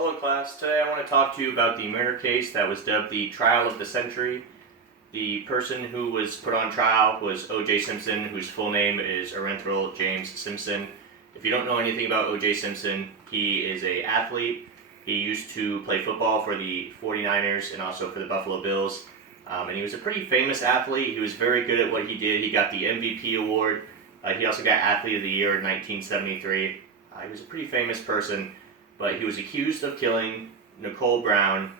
Hello class, today I want to talk to you about the murder case that was dubbed the trial of the century. The person who was put on trial was O.J. Simpson, whose full name is Orenthal James Simpson. If you don't know anything about O.J. Simpson, he is an athlete. He used to play football for the 49ers and also for the Buffalo Bills. And he was a pretty famous athlete. He was very good at what he did. He got the MVP award. He also got Athlete of the Year in 1973. He was a pretty famous person. But he was accused of killing Nicole Brown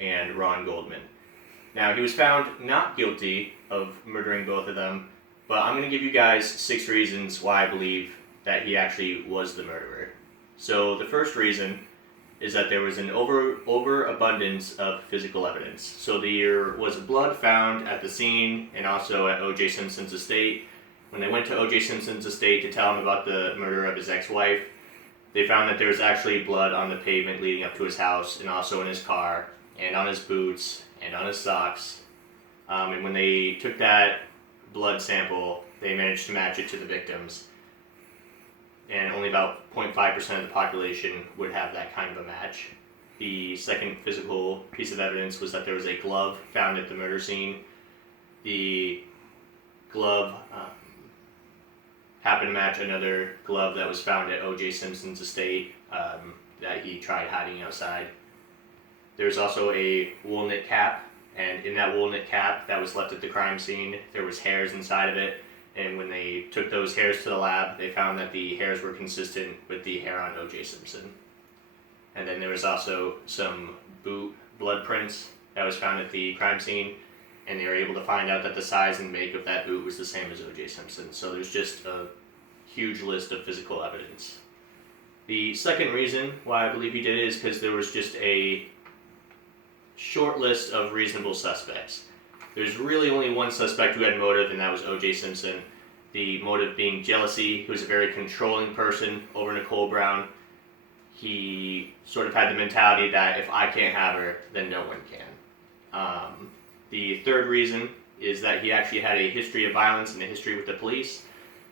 and Ron Goldman. Now, he was found not guilty of murdering both of them, but I'm going to give you guys 6 reasons why I believe that he actually was the murderer. So the first reason is that there was an overabundance of physical evidence. So there was blood found at the scene and also at O.J. Simpson's estate. When they went to O.J. Simpson's estate to tell him about the murder of his ex-wife, they found that there was actually blood on the pavement leading up to his house and also in his car and on his boots and on his socks. And when they took that blood sample, they managed to match it to the victims. And only about 0.5% of the population would have that kind of a match. The second physical piece of evidence was that there was a glove found at the murder scene. The glove happened to match another glove that was found at O.J. Simpson's estate that he tried hiding outside. There's also a wool knit cap, and in that wool knit cap that was left at the crime scene, there was hairs inside of it, and when they took those hairs to the lab, they found that the hairs were consistent with the hair on O.J. Simpson. And then there was also some boot blood prints that was found at the crime scene, and they were able to find out that the size and make of that boot was the same as O.J. Simpson. So there's just a huge list of physical evidence. The second reason why I believe he did it is because there was just a short list of reasonable suspects. There's really only one suspect who had motive, and that was O.J. Simpson. The motive being jealousy. He was a very controlling person over Nicole Brown. He sort of had the mentality that if I can't have her, then no one can. The third reason is that he actually had a history of violence and a history with the police.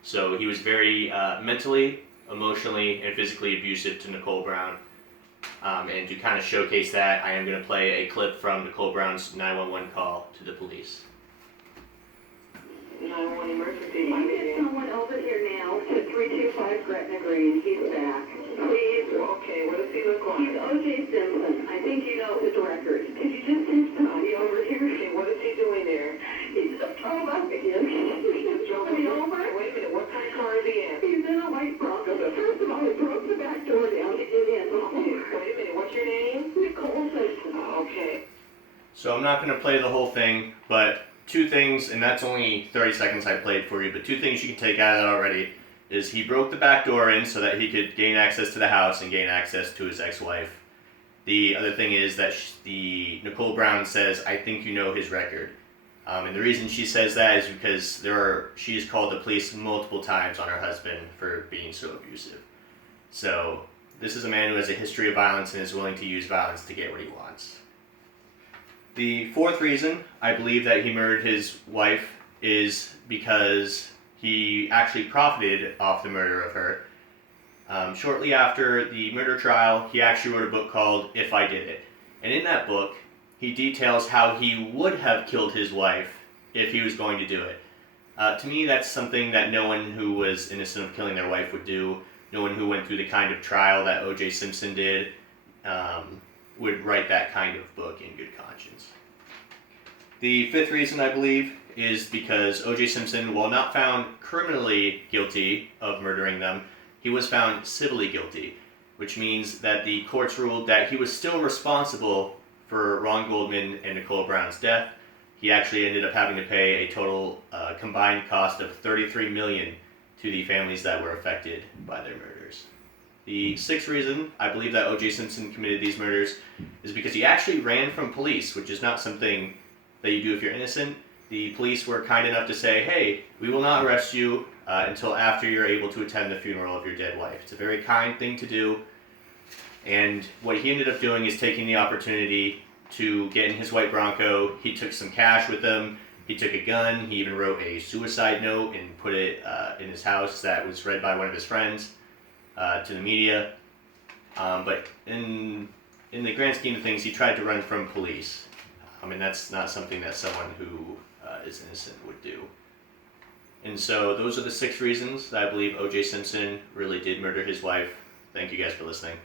So he was very mentally, emotionally, and physically abusive to Nicole Brown. And to kind of showcase that, I am going to play a clip from Nicole Brown's 911 call to the police. 911 emergency. Can you get someone over here now to 325 Gretna Green? He's back. Please. Okay, what does he look like? He's O.J. Simpson. I think you know his record. Could you just send somebody over here? Okay, what is he doing there? He just drove up again. He just drove me over. Wait a minute, what kind of car is he in? He's in a white Bronco, but first of all, he broke the back door down to get in. Okay, wait a minute, what's your name? Nicole Simpson. Okay. So I'm not going to play the whole thing, but 2 things, and that's only 30 seconds I played for you, but 2 things you can take out of that already is he broke the back door in so that he could gain access to the house and gain access to his ex-wife. The other thing is that the Nicole Brown says, I think you know his record. And the reason she says that is because she's called the police multiple times on her husband for being so abusive. So this is a man who has a history of violence and is willing to use violence to get what he wants. The fourth reason I believe that he murdered his wife is because he actually profited off the murder of her. Shortly after the murder trial, he actually wrote a book called If I Did It. And in that book, he details how he would have killed his wife if he was going to do it. To me, that's something that no one who was innocent of killing their wife would do. No one who went through the kind of trial that O.J. Simpson did would write that kind of book in good conscience. The fifth reason, I believe, is because O.J. Simpson, while not found criminally guilty of murdering them, he was found civilly guilty, which means that the courts ruled that he was still responsible for Ron Goldman and Nicole Brown's death. He actually ended up having to pay a total combined cost of $33 million to the families that were affected by their murders. The sixth reason I believe that O.J. Simpson committed these murders is because he actually ran from police, which is not something that you do if you're innocent. The police were kind enough to say, hey, we will not arrest you until after you're able to attend the funeral of your dead wife. It's a very kind thing to do. And what he ended up doing is taking the opportunity to get in his white Bronco. He took some cash with him. He took a gun. He even wrote a suicide note and put it in his house that was read by one of his friends to the media. But in the grand scheme of things, he tried to run from police. I mean, that's not something that someone who is innocent would do. And so those are the 6 reasons that I believe O.J. Simpson really did murder his wife. Thank you guys for listening.